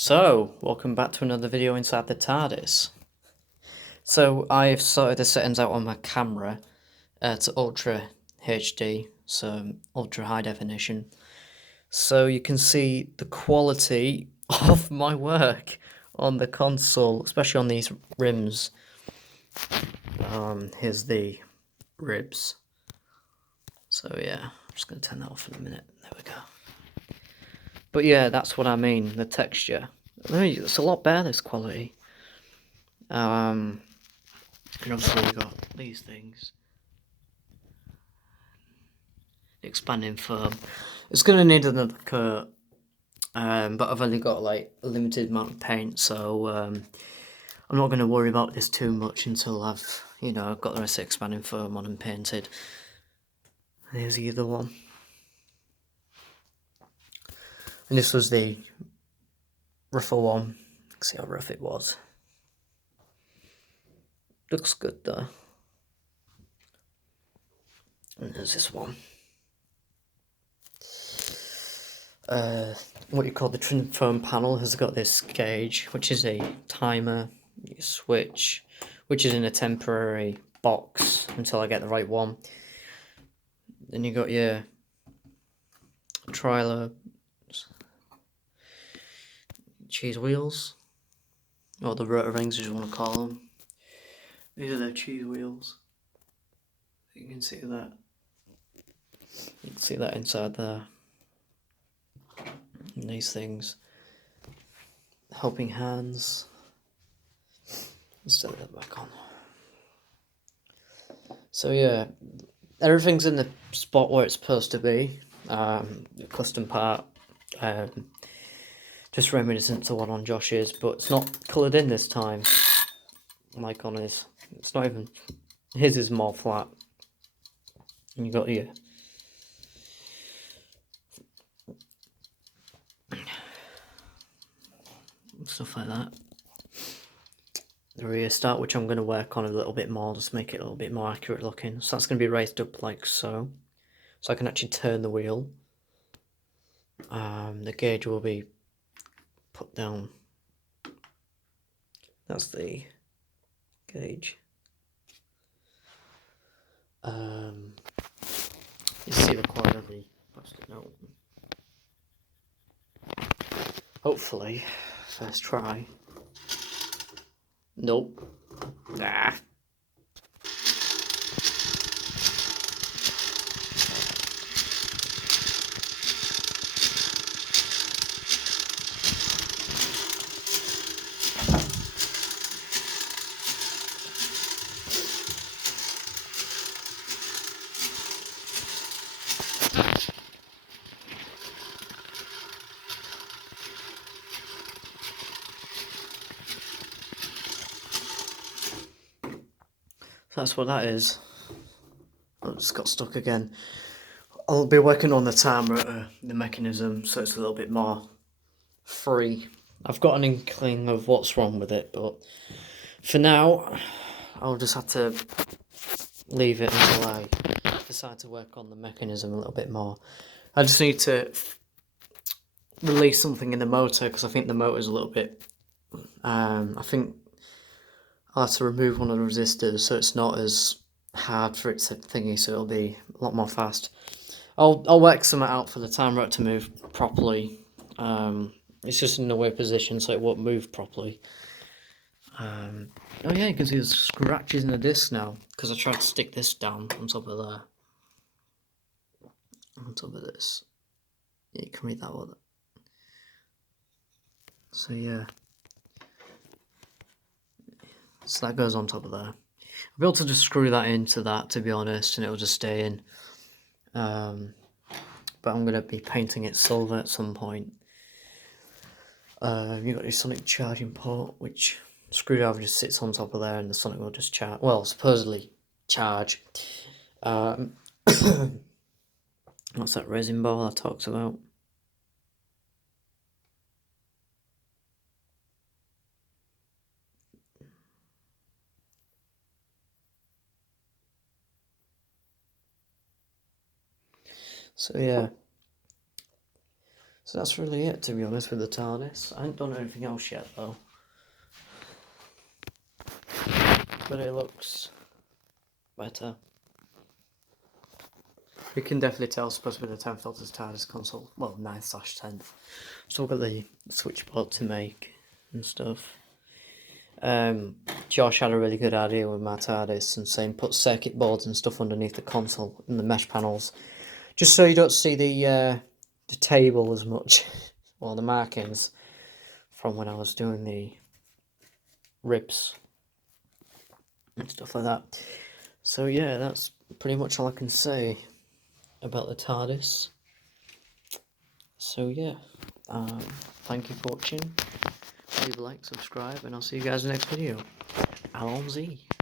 So, welcome back to another video inside the TARDIS. So, I've sorted the settings out on my camera to Ultra HD, so ultra high definition. So you can see the quality of my work on the console, especially on these rims. Here's the ribs. So yeah, I'm just going to turn that off in a minute. There we go. But yeah, that's what I mean, the texture. It's a lot better, this quality. And obviously you got these things. Expanding foam. It's going to need another coat. But I've only got like a limited amount of paint, so I'm not going to worry about this too much until I've, got the rest of the expanding foam on and painted. Here's the other one. And this was the rougher one. See how rough it was. Looks good though. And there's this one. What you call the trim foam panel has got this gauge, which is a timer switch, which is in a temporary box until I get the right one. Then you got your trailer cheese wheels, or the rotor rings as you want to call them. These are their cheese wheels. You can see that. You can see that inside there. And these things. Helping hands. Let's set that back on. So yeah, everything's in the spot where it's supposed to be. Custom part. Just reminiscent to one on Josh's, but it's not coloured in this time, like on his. It's not even. His is more flat. And you got here. Stuff like that. The rear start, which I'm going to work on a little bit more, just make it a little bit more accurate looking. So that's going to be raised up like so. So I can actually turn the wheel. The gauge will be put down. That's the gauge. You see the quality of the plastic note. Hopefully, first try. Nope. Ah. That's what that is. Oh, it's got stuck again. I'll be working on the timer, the mechanism, so it's a little bit more free. I've got an inkling of what's wrong with it, but for now, I'll just have to leave it until I decide to work on the mechanism a little bit more. I just need to release something in the motor, because I think the motor's a little bit... I think I'll have to remove one of the resistors so it's not as hard for it to thingy, so it'll be a lot more fast. I'll work something out for the timer to move properly. It's just in a weird position, so it won't move properly. Oh yeah, you can see there's scratches in the disc now, because I tried to stick this down on top of there. On top of this. Yeah, you can read that one. So yeah. So that goes on top of there. I'll be able to just screw that into that, to be honest, and it'll just stay in. But I'm going to be painting it silver at some point. You've got your sonic charging port, which screwdriver just sits on top of there, and the sonic will just charge. Well, supposedly charge. What's that resin ball I talked about? So yeah. So that's really it, to be honest, with the TARDIS. I haven't done anything else yet, though. But it looks better. You can definitely tell, especially with the 10th Doctor's TARDIS console. Well, 9/10th. Still got the switchboard to make and stuff. Josh had a really good idea with my TARDIS and saying put circuit boards and stuff underneath the console and the mesh panels, just so you don't see the table as much, or the markings from when I was doing the ribs and stuff like that. So yeah, that's pretty much all I can say about the TARDIS. So yeah, thank you for watching. Leave a like, subscribe, and I'll see you guys in the next video. Allons-y.